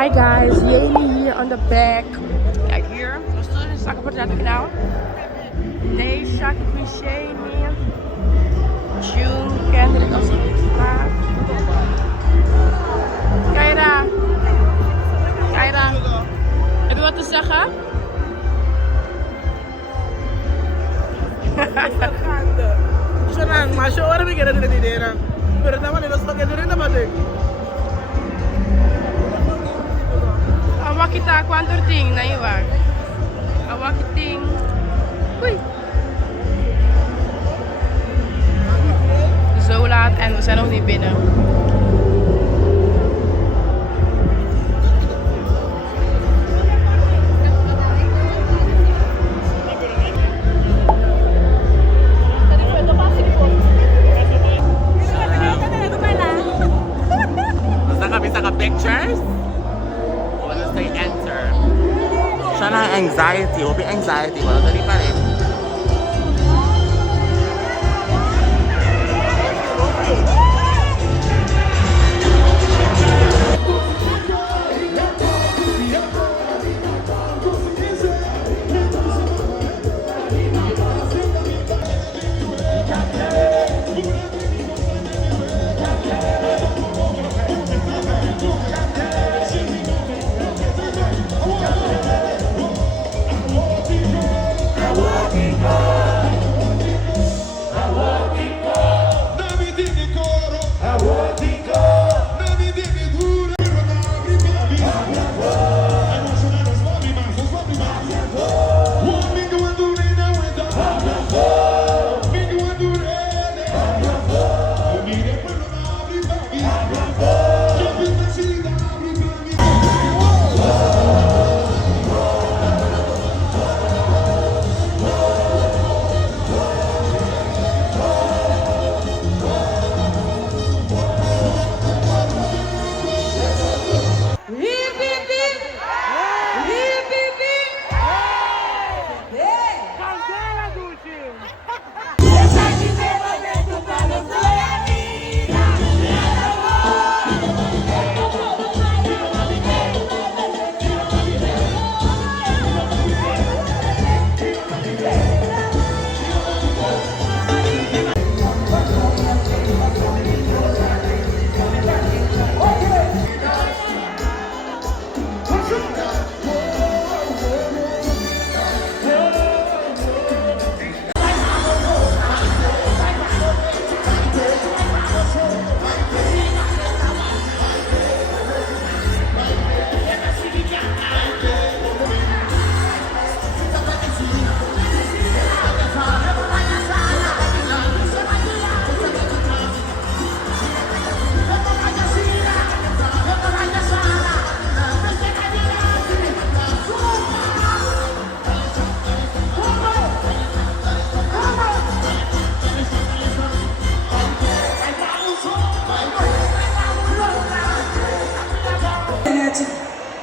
Hi guys, Jamie hier on the back. Kijk hier, was het een zakken voor het kanaal? Nee, Shaki Queen Jamie. June, Kendrick als ik het vraag. Kaira. Kaira. Heb je wat te zeggen? Shonan, masho ora mi kira di dera. Pero tama nila sa kanya rin naman eh. Awak kita kwantor ting na iwan. Awak ting. Oei. Zo laat en we zijn nog niet binnen. Pictures? Wala say enter. Siya na anxiety. Huwag anxiety. Wala dali pa rin.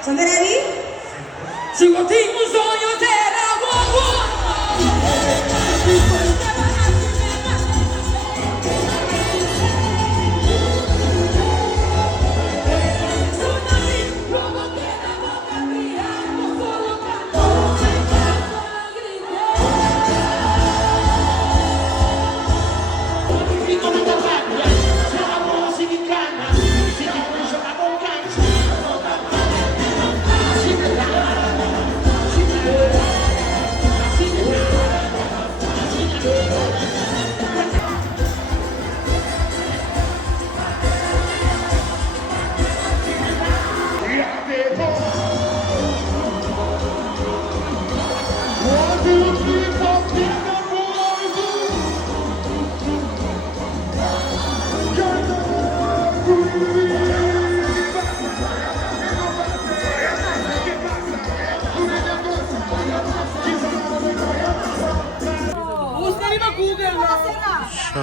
Sono ready? Se eu tenho um sonho, terá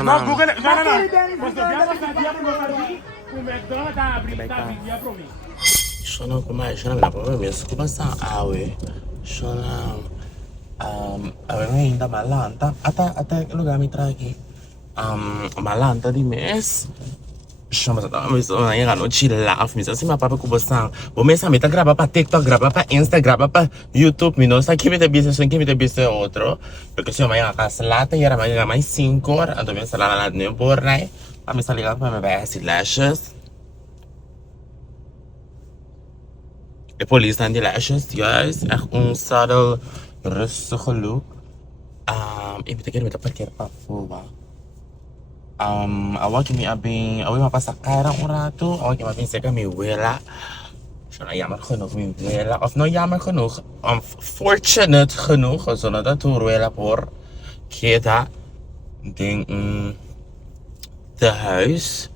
No, Google, no. Pues dobbiamo salire come donna briglia provi. Shona kuma shona na kwa mimi sikuba sa awe shona awe ngahinda malanta ata lugar mi traki malanta di mes Chama tá, mas ainda não te lava, mas assim mas papo com você. O mês me tá grava para TikTok, grava para Insta, grava para YouTube, me não sabe que me tem business, que me tem business outro. Porque se eu amanhã a casa lá tem era mais 5 horas, então me sala lá nem por né. Para me salir para me ver as lashes. E police dan die lashes, guys, echt subtle, rustige look. Ik betekent met een parkeer pa fuba. Awak kami abing, awak mapasa kara rato, awak kami abing seka mi wela. Zo na jammer genoeg mi wela, of nou jammer genoeg, fortunate genoeg, zodat dat toe wela voor kita ding te huis.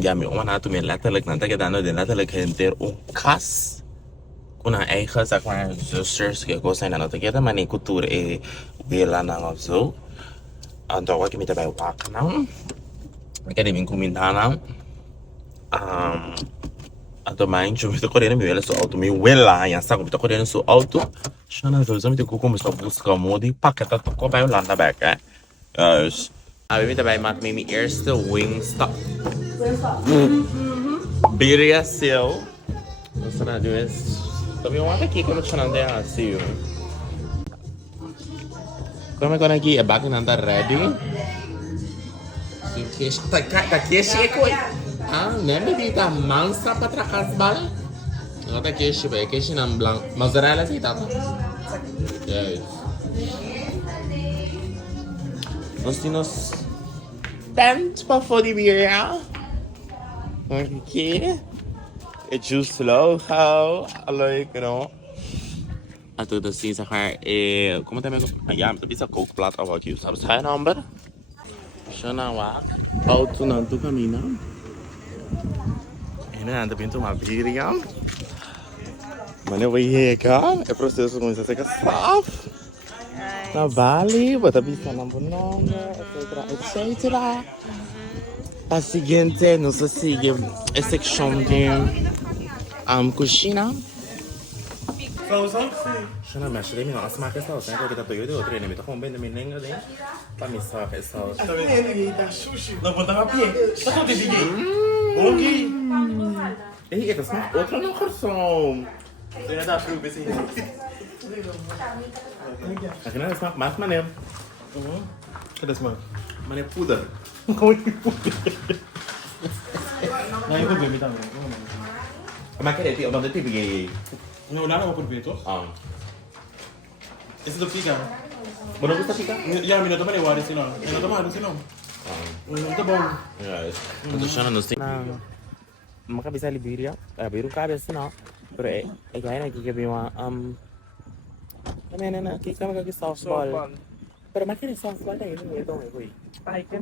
Ja, mijn oma had toen letterlijk, nadat ik dan letterlijk hinter kas. Kon haar eigen, zeg maar, zusters gekozen zijn dat ik maar niet cultuur weer lang of zo. En toen was ik met erbij waken nou. Ik heb die komen daarna. En toen mijn je weet ik hoor me wel zo auto, me wel ja, zeg ik hoor zo auto. Shana zo met ik kom zo buscar modi, pakket dat ook bij Hollanda back hè. Dus we met erbij maak mijn eerste Wingstop. Birria seu. Você não viu isso? Também uma aqui como eu não tenho assim. Como é que aqui é back não tá ready? Que tá aqui chega nem me dita mansa para trás bal. Não tá aqui chega que não blanco. Mozzarella sim tá. Yes. Nós temos tanto para fazer birria. Aqui. É juist slow, gauw, leuk, no? En toen dus zeg maar, kom het even, ja, met een kookplaat of wat je hebt. Heb je number? Zo nou wat? Auto naar toe camina. En dan heb je toen maar birria. Maar nu wil je gaan, het proces moet je zeggen staf. Na Bali, wat heb je van een bonome, etcétera. A seguinte, nos sigue a section de cozinha. Shana mexe de mim, as marcas são sempre que tá doido de outro, né? Me tá com bem de mim nem ali. Para me saber essa. Tá vendo? Tá sushi. Não vou dar a pie. Tá com TV. Ok. Ei, essa smaak outra não corção. Você já dá frio bem assim. Aqui não é smaak mais maneiro. Cadê smaak? Maneiro puder. Como é que puder? Não, eu vou ver também. Mas que é tipo, onde tipo que não lá não por ver, toch? Esse do pica. Mas não gusta pica? Já me não tomei o ar assim não. Eu não tomei assim não. Muito bom. Eu tô achando assim. Maka bisa Liberia, biru kabe sana. Pero que aí aqui que vem uma não, aqui como que softball. Pero mas que softball daí não é tão ruim. Ai, que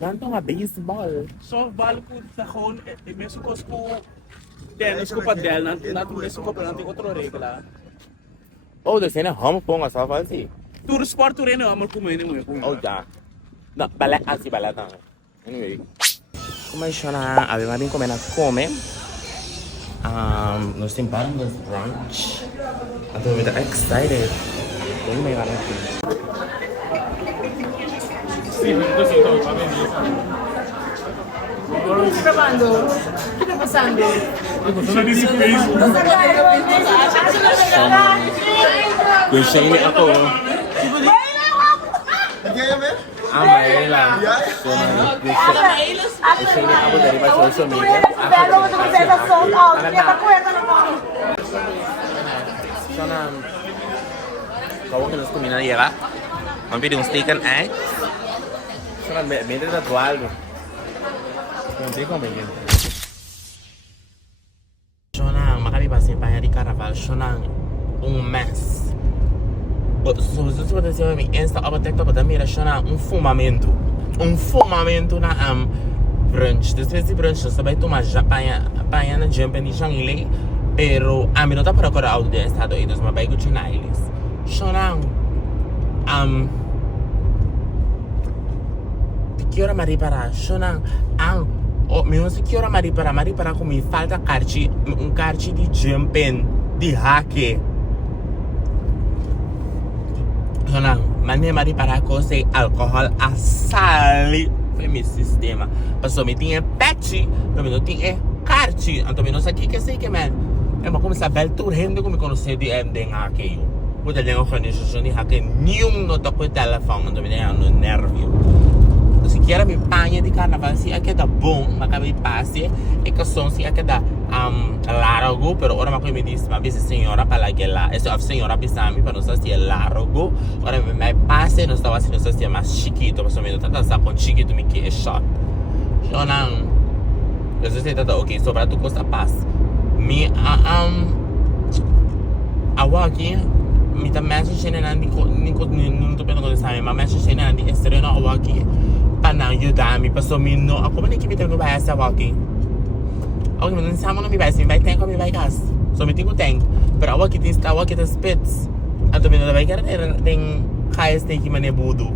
não tão a baseball. Softball ko sa gewoon mesmo ko tennis ko padel na mesmo ko para outro regla. Oh, de cena home ponga softball sim. Tour sport tour no amor como ele mo. Oh, já. Não, balé assim balé tá. Anyway. Como é que chama? A gente vai comer na come. Nós temos para nos brunch. Então eu tô excited. Tem meio lá aqui. Sim, eu sei então, vai ver. ¿Qué está grabando? ¿Qué está pasando? Yung Shane ako. Maela. Yung Shane ako dari ba social media. So na kawag ka nas kumina llega. Mampili un steak and egg. So na vende tatual. Hindi ko may ganito. So na makalipasin pa di Carnaval. So na mês. So você pode dizer a mim, Insta ou TikTok para mim era fumamento na brunch. Depois de brunch você vai tomar já panha na jump em Shanghai, pero a mim não tá procurando algo de Estados Unidos, mas vai continuar eles. Shona que hora mari para Shona meu se que hora mari para como me falta carte de jumping de hack. Shona mani mari para coisa alcohol a sali Foi meu sistema. Passou, me tinha pet, também não tinha carte. Também não sabia que sei que, man. É uma coisa bel tour, hindi ko me conhecer de ending aqui. O dele não conhece, eu não tinha nenhum no toque de telefone, também tinha no nervio. Se quer me panha de carnaval, se aqui dá bom, mas acabei passe, e que som se aqui dá largo, pero ora me disse, mas a senhora para que lá, essa a senhora pensava para não sei se é largo, ora me passe, não estava assim, não sei se é mais chiquito, mas também não tá só com chiquito me que é short. Eu não, eu sei que tá ok, sobre tu custa passe. Me a aqui me tá mexendo na não tô pensando sabe, mas mexendo na de estranho a aqui. Para ajudar-me, passou me no, como é que me tem que vai essa aqui? Ok, mas não sabe não me vai, se vai ter como me vai gas. Só me tenho tem. Para o aqui tem está o aqui tem spits. A também não vai querer tem cais tem que manebudo.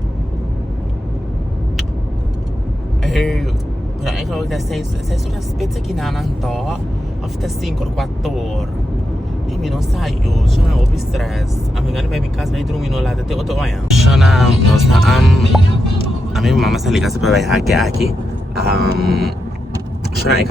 Para aí que dá seis horas spits aqui na to. After 5 ou 4. E me não saiu, já não houve stress. A minha vai me casa vai dormir no lado até outro manhã. Já não, nós a minha mamãe está ligada para vai aqui. Siya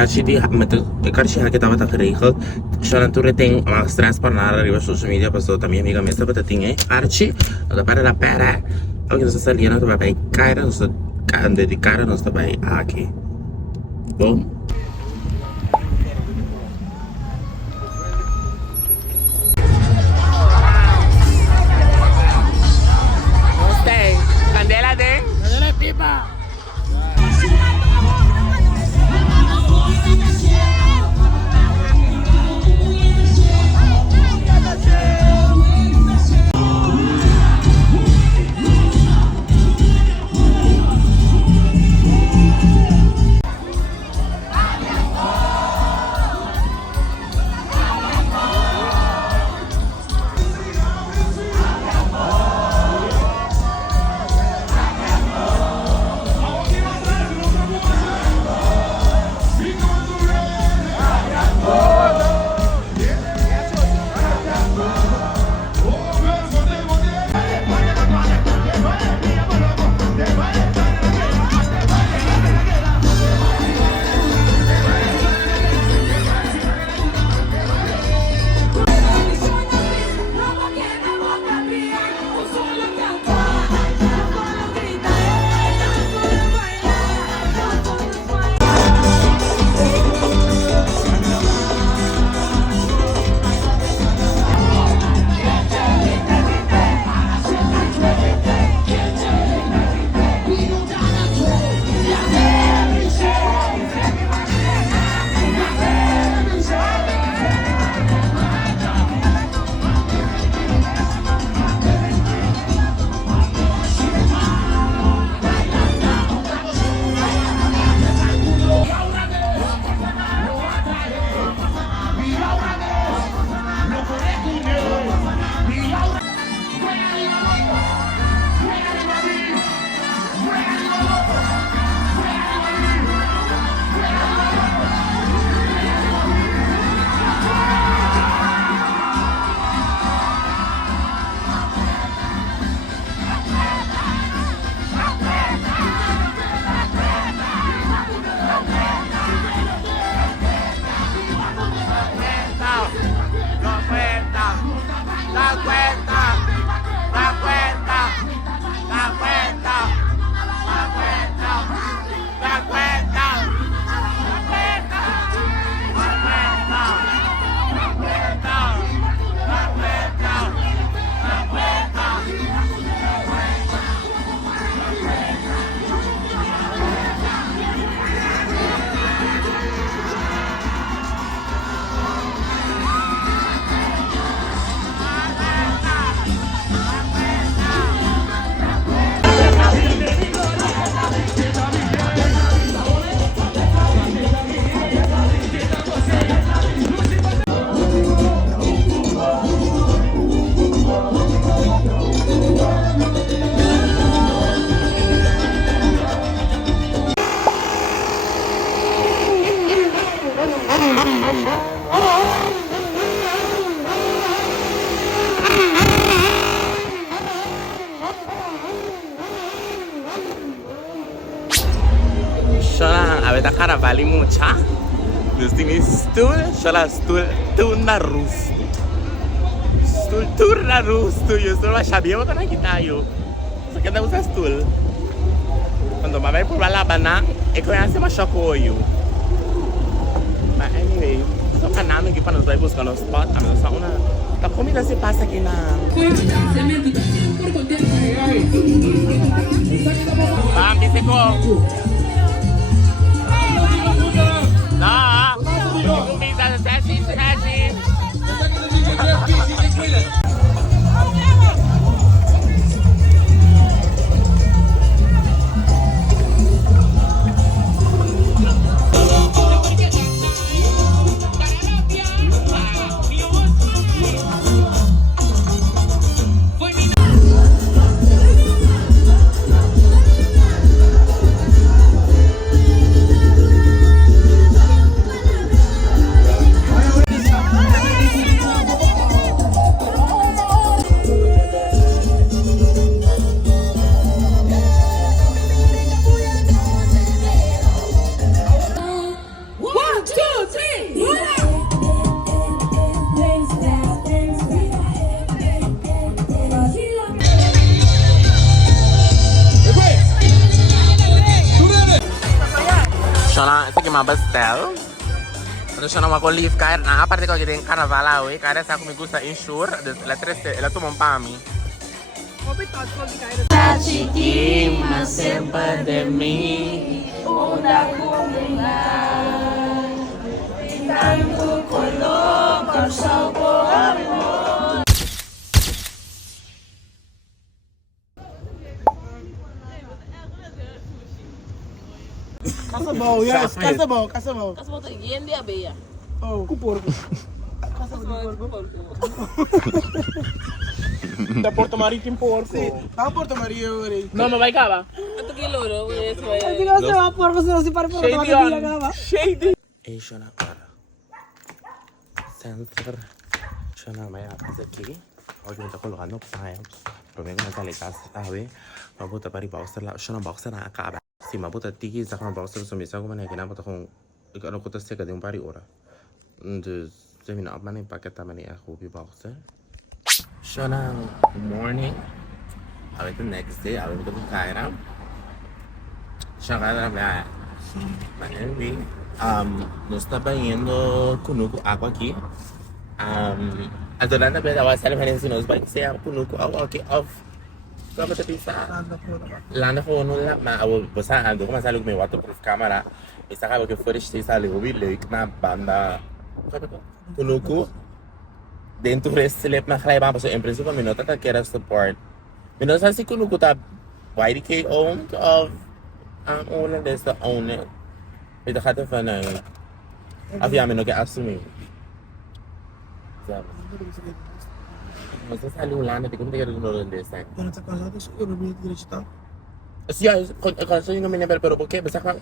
siya kita ba geregeld. Siya natuurlijk tem mga stress para nada arriba social media paso também amiga minha estava tinha Archie, da para da pera. Alguém está saliendo para vai cair, nos can dedicar nos vai aqui. Bom. Gostei. Candela de? Candela pipa. da carnaval e mucha. Dus die stoel, shola stoel, turna rusto. Stoel, turna rusto. E eu estou sabia o que não kita eu. Só que não usa stoel. Quando vai por lá bana, e conhece uma chocoio. Mas anyway, só que nada que para nós vai buscar no spot, a menos só uma. A comida se passa aqui na. Vamos, Biseco. Não, comida sete. Ito yung mga pastel. Ito siya naman ko leaf kaya na aparte ko yung carnaval awi kaya sa ako may gusto insure la treste la tumong pami. Chiquima sempre de mí una comunidad tanto color con sabor. Caçabal, yes. Caçabal. Kasama tayo, yan di abeya. Oh, com porco. Caçabal de porco. Da Porto Marítimo porco. Sim, tá Porto Marítimo agora. No, me vai cá, Ito kilo, no? Hindi ko sa porco sila si para porco magkakita ka ba? Shady. Eh, siya na para. Center. Siya na may apas aqui. Huwag mo ito colocando pipes. Provengo na talikas. Tabi. Mabuta pa rin boxer la. Siya na boxer na akaba. Si mabuta tiki sa kong boxer sumisa ko man ay kinabot akong ano ko tas teka din pari ora. Dus saya minta apa nih paket taman ya aku bi boxer. Siya na morning. Awit the next day. Awit ito kong kaira. Siya kaya na anyway. Nos está yendo Kunuku agua aquí. Adorando a ver a salir para ensinar os bikes a Kunuku agua aquí off. Kama tapisa. Landa ko no la ma awo basa ando kuma salo may waterproof camera. Isa ka que footage stay salo will like na banda. Kunuku. Dentro desse lep na kaya ba so en principio minota ta kera support. Minota si Kunuku ta YDK owned of owner is the owner. Ito ka ito na aviamin no que assumir. Mas essa lulana tem como ter no desse. Quando tá casado, eu não me acredito. Sim, quando eu não me lembro, pero porque basta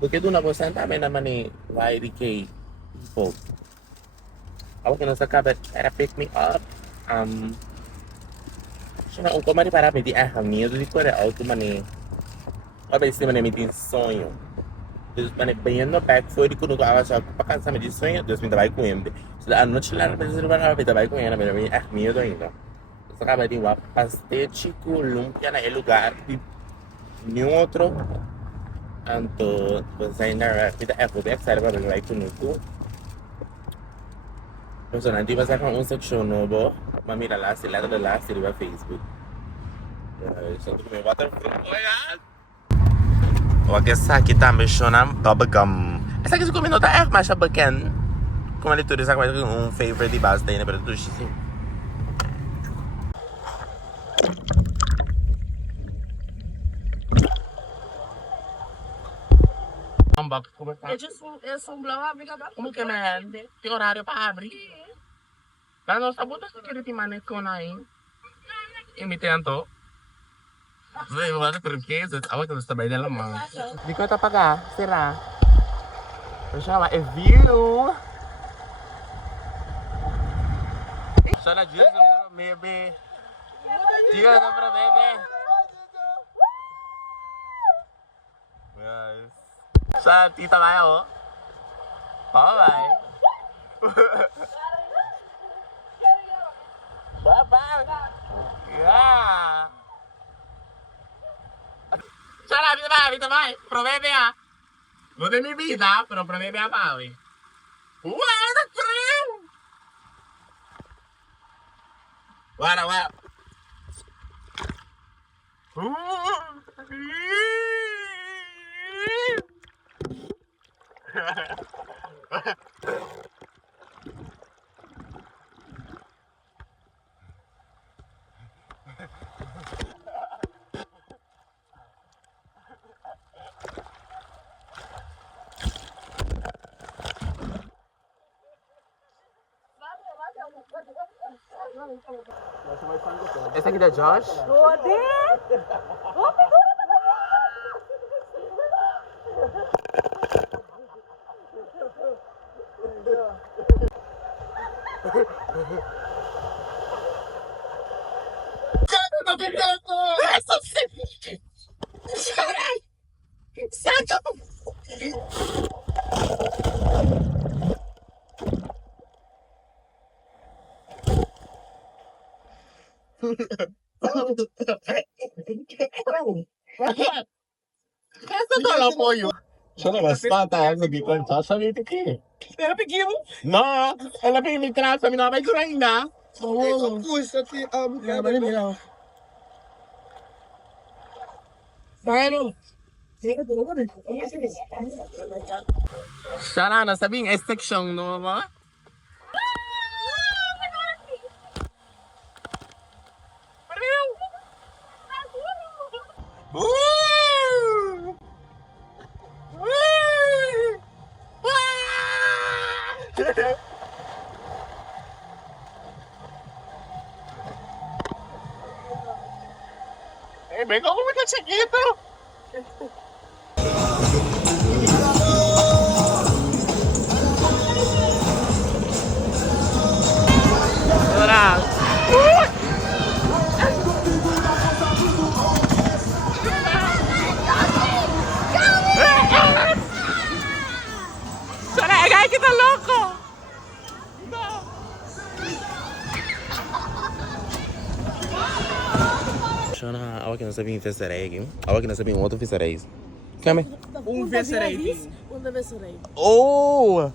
porque do na bolsa também na mani YDK folk. Ako que não se acaba era pick me up. Chama o comari para pedir a medo de correr auto mani. Olha esse mani me tem sonho. Dus ben ik ben je nog back voor die kunnen gaan zo pakken samen die swingen dus met daarbij komen dus aan noche la dus er waren met daarbij komen en dan ben je echt meer dan dat dus dan gaan we die wat pastel lumpia na el lugar die nu outro anto we zijn daar met de apple back zijn we bij kunnen toe dus dan die was eigenlijk een section novo maar mira la se la de la se va Facebook zo toen we water Wag essa aqui também chama bubblegum. Essa aqui se comendo tá é mais bacana. Como ele tudo isso aqui favorite de base daí, né, para tudo isso. Eu sou um blá Como que man? Tem horário para abrir? Mas nós sabemos que ele tem maneira com aí. Imitando. Vem, mano, porque awak terus também dalam mah. Di kota apa será? Chama é view. Sana dia para bebê. Dia para bebê. Yes. Sa tita kaya ko? Bye-bye. Bye-bye. Yeah. Sarà, vita vai. Promete a. Non è mia vita, però promete a Pavi. Guarda, trem! Guarda. Essa aqui da Josh? Essa tá lá apoio. Sono la spata di quel sapete che? Era pequeno? No, ela veio me trazer, me não vai durar ainda. Puxa, ti amo, cara. Pero, Sana, nasabing section no ba? Eh, vengo como que chiquito. Hola. Ay, que tan loco. Shana, awak na sabing fesareg. Awak na sabing outro fesareg. Kame? Vesserei. Onde vesserei? Oh!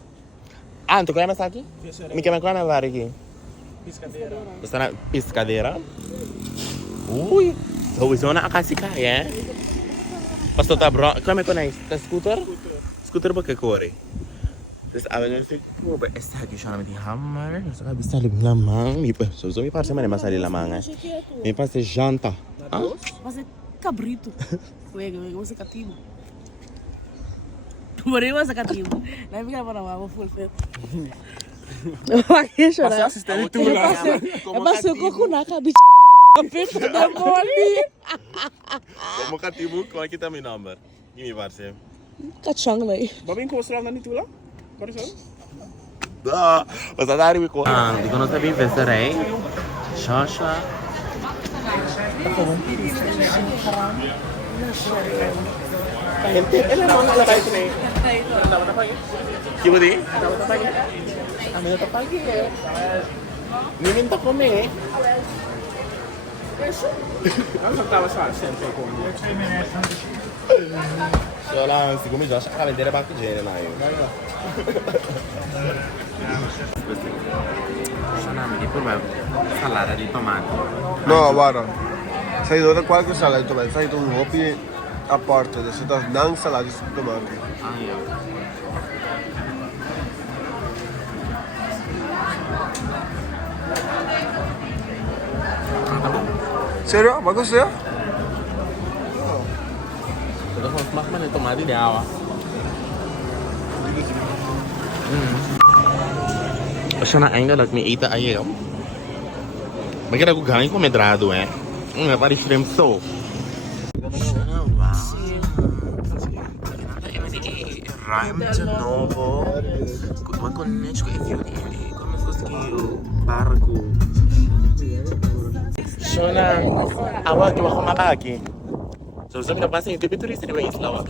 Ah, tu conhece aqui? Me quer me levar aqui. Piscadeira. Está na piscadeira? Ui! So na kasi kaya. Basta tá bro. Kame conhece? Tá scooter? Scooter ba kakore? Dus abang nasi ko ba esta aqui siya namin hammer. Saka bisa lim lamang. Mi pa so mi parece mais masali lamang. Mi parece janta. Ah? Você cabrito. Wega, você cativo. Morei você cativo. Não fica para lá, vou full fet. Aqui chorar. Assistente tu lá. Eu passei o coco na cabeça. Feito da mole. Como katibu ko kita mi number. Ini parece. Kachang na eh. Babin ko sila nandito lang. Coração? Da, basta dari ko. Ah, di ko na sabi fesareg. Shasha. Kahente, ela não ela vai também. Dapat apa ya? Kibo di? Dapat apa ya? Kami na tapagi eh. Niminta ko me. Ang tawa sa sempre ko. So lang, siccome già a vedere parte genere na yun. Sana, hindi po ba salada di tomate? No, guarda. Sai dove qualche salada di tomate, sai tu un hopi a porta, adesso da non salada di tomate. Ah, iya. Serio? Bagus ya? Terus mas mana tomate di awal? Sana ainda lag me ita ayaw. Maganda ko galing ko medrado eh. Pari shrimp so. Rhyme de novo. Magkonect ko if you need. Como se o barco. Shona, awak ko mabaki. So sabi na pasa yung turista di ba isla wak.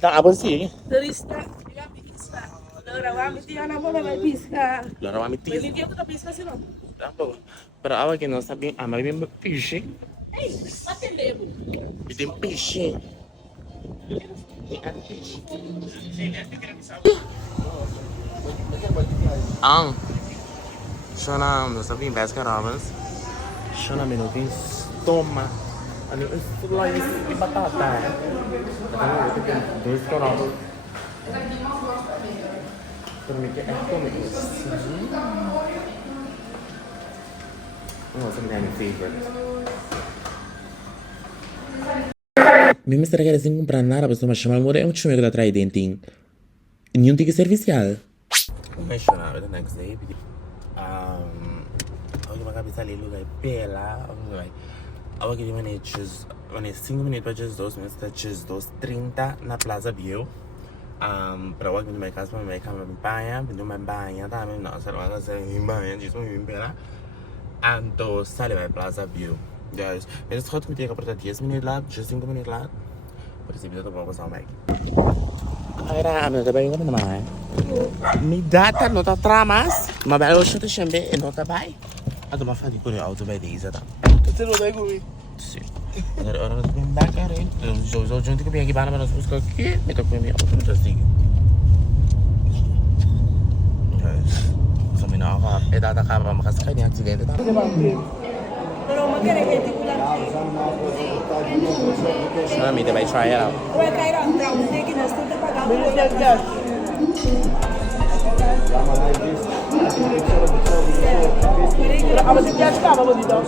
Tá, a você. Turista, dia pisca. Agora vamos tirar na bola, vai piscar. Lora wa Mas mitis. ninguém tá pisca assim, não. Tá bom. Pero awa que não sabe, a mãe me peixe. Ei, bate lego. E tem peixe. Ang. Siya na, sabi yung Baskin Robbins. Siya na minutin stoma. Ano yung slice de batata. Ano yung Baskin Robbins. Pero may kaya ito may assim. Oh, essa minha é minha favorite. Mesmo se quer assim comprar nada, a pessoa me chama, amor, é um chumbo que dá atrás dentinho. Nenhum ticket servicial. Mas chama, the next day. Hoje uma cabeça ali, lugar pela, vai. Agora que eu choose, 5 minutos para choose 2 minutos, para choose 2:30 na Plaza Bio. Para hoje minha casa, para minha cama, minha banha, minha banha, tá, minha nossa, lá na minha banha, diz minha pela. Ando sale vai Plaza View. Guys, eles gaat met je para 10 minutos lá, just 5 minutos lá. Por isso eu tô bom com essa mic. Era, amigo, tá bem como não é? Me data não tá tramas, mas vai eu te chamei e não tá bem. A do mafadi por auto vai de tá. Você não vai comigo? Sim. Agora hora de bem bacana, hein? Eu junto que bem aqui para nós buscar aqui, me toco minha auto já sigue. Minaka, data ka pa makasakay ni aksidente ta. Pero magkano kayo tikulan? Sana mi vai try it out. Vai cair a pra você que nós temos que pagar. Ama di piace cava, lo dico.